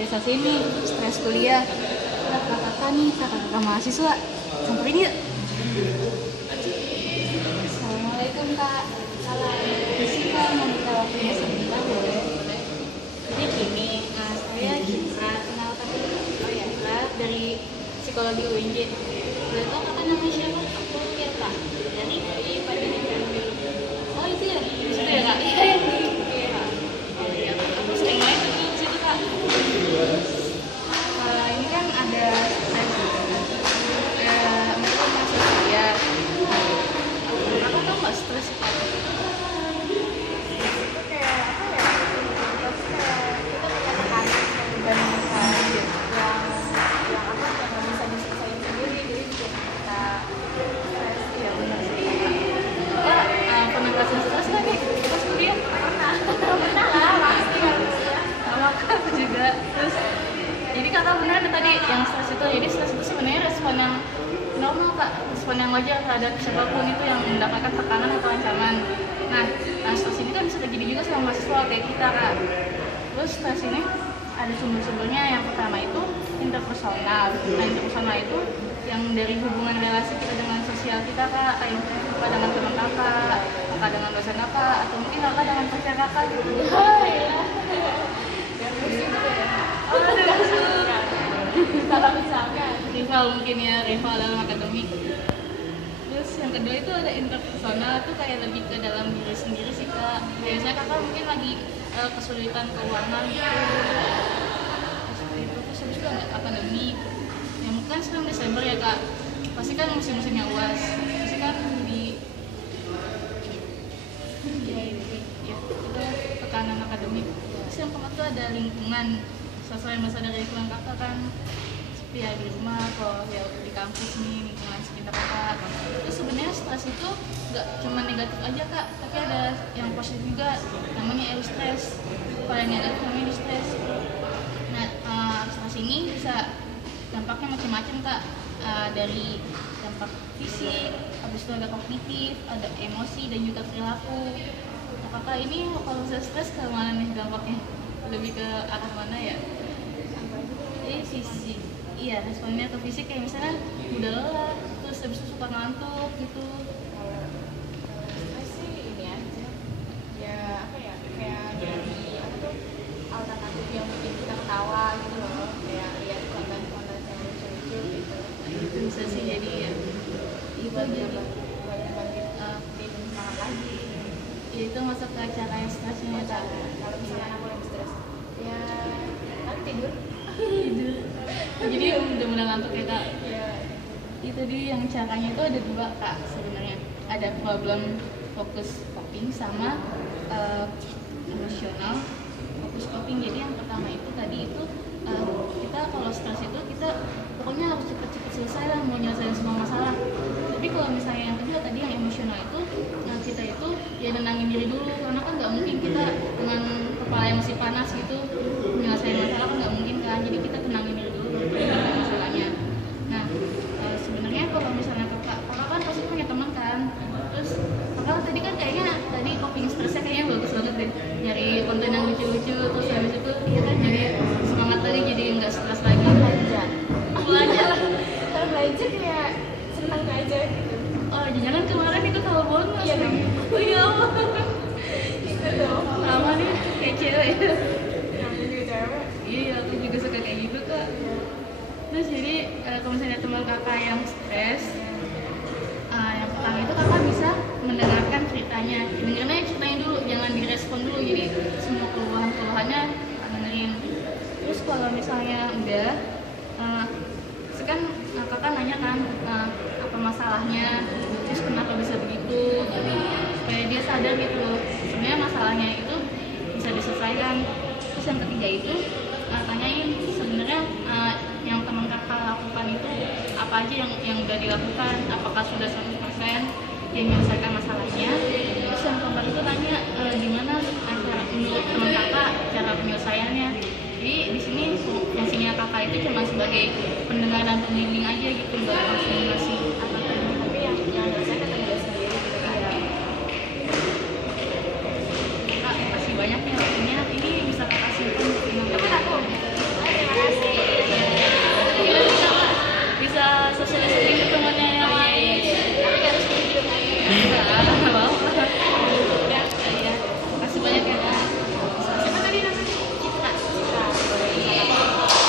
sosialisasi nih, stres kuliah. Kakak nih, kakak mahasiswa, samperin yuk. Assalamualaikum kak. Salam. Isi kak mau minta waktunya sebentar boleh? Jadi gini, saya Citra, kenalkan dulu. Oh ya, Citra dari psikologi UNJ. Boleh tau kakak namanya siapa? Aku lihat kak. Dari Panjang. Oh itu ya, di situ ya kak? Iya ya. Oh iya, aku sering main tuh di situ kak. Ini kan ada mahasiswa ya. Aku tau nggak stres itu? Itu kayak apa ya? Stres kayak kita punya tekanan dan yang apa yang nggak bisa diselesaikan sendiri, jadi bikin kita stres. Ya benar sih. Pernah ngerasain stres nggak nih pas kuliah? Pernah lah pasti harusnya. Sama aku juga. Terus jadi kakak benar tadi yang stres itu. Jadi stres itu sebenarnya respon yang normal kak, respon yang wajar terhadap siapapun itu yang mendapatkan tekanan atau ancaman. Nah stres ini kan bisa terjadi juga sama mahasiswa kayak kita kak. Terus stres ini ada sumber-sumbernya. Yang pertama itu interpersonal. Nah interpersonal itu yang dari hubungan relasi kita dengan sosial kita kak, kayak kakak dengan teman kakak dengan dosen kakak, atau mungkin kakak dengan pacar kakak gitu. Oh iya. Kalau misalkan rival mungkin ya, rival dalam akademik. Terus yang kedua itu ada interpersonal, itu kayak lebih ke dalam diri sendiri sih kak. Biasanya kakak mungkin lagi kesulitan keuangan gitu. Terus habis itu ada akademik. Ya mungkin sekarang Desember ya kak, pasti kan musim-musimnya UAS. Pasti kan itu tekanan akademik. Terus yang keempat itu ada lingkungan. Sesuai masa dari lingkungan kakak kan, seperti ya di rumah atau ya di kampus nih, lingkungan sekitar kakak. Terus sebenarnya stres itu nggak cuma negatif aja kak, tapi ada yang positif juga, namanya eustress. Kalau yang negatif namanya distress. Nah stres ini bisa dampaknya macam-macam kak, dari dampak fisik, habis itu ada kognitif, ada emosi dan juga perilaku. Nah, kakak ini kalau saya stres ke mana nih dampaknya? Lebih ke arah mana ya? Jadi sisi iya responnya ke fisik kayak misalnya udah lelah, terus habis itu suka ngantuk gitu. Stres sih ini aja ya, apa ya, kayak jadi apa tuh alternatif yang bikin kita ketawa gitu loh, kayak lihat konten-konten yang lucu-lucu gitu. Itu bisa sih jadi ya itu jadi bangkit bikin semangat lagi. Ya itu masuk ke cara yang stresnya ya. Kalau misalnya aku yang stres ya kan tidur. Jadi udah mulai ngantuk ya kak. Ya Itu dia yang caranya itu ada dua kak sebenarnya. Ada problem fokus coping sama emosional fokus coping. Jadi yang pertama itu tadi itu kita kalau stres itu kita pokoknya harus cepet-cepet selesai lah mau nyelesain semua masalah. Tapi kalau misalnya yang kedua tadi yang emosional itu, kita itu ya nenangin diri dulu, karena kan nggak mungkin kita dengan kepala yang masih panas gitu menyelesaikan masalah kan nggak mungkin kan. Jadi kita tenangin diri dulu masalahnya. Nah sebenarnya kalau misalnya kakak kan pasti punya teman kan. Terus kakak tadi kan kayaknya tadi coping stresnya kayaknya bagus banget deh, nyari konten yang lucu-lucu. Terus habis itu ya kan jadi semangat tadi, jadi nggak stres lagi. Belanja kalau belajar ya senang aja gitu. Oh jangan kemarin itu kalau bonus. Iya dong. Oh iya Allah. Itu dong Sama nih kayak cewek. namanya juga cewek. Iya aku juga suka kayak gitu kak. Terus jadi kalau misalnya teman kakak yang stres, yang pertama itu kakak bisa mendengarkan ceritanya. Dengarnya ceritanya dulu, jangan direspon dulu. Jadi semua keluhannya dengerin. Terus kalau misalnya enggak, kan kakak nanya kan apa masalahnya, terus kenapa bisa begitu, supaya dia sadar gitu loh sebenarnya masalahnya itu bisa diselesaikan. Terus yang ketiga itu tanyain sebenarnya yang teman kakak lakukan itu apa aja yang udah dilakukan, apakah sudah 100% dia menyelesaikan masalahnya. Terus yang keempat itu tanya gimana cara menurut teman kakak cara penyelesaiannya. Jadi di sini fungsinya kakak itu cuma sebagai pendengar dan pembimbing aja gitu, nggak langsung ngasih apa-apa. Tapi yang saya kata dia sendiri gitu kan. Kak, makasih banyak ya waktunya. Ini bisa kakak simpen. Tapi aku banyak ya Kak.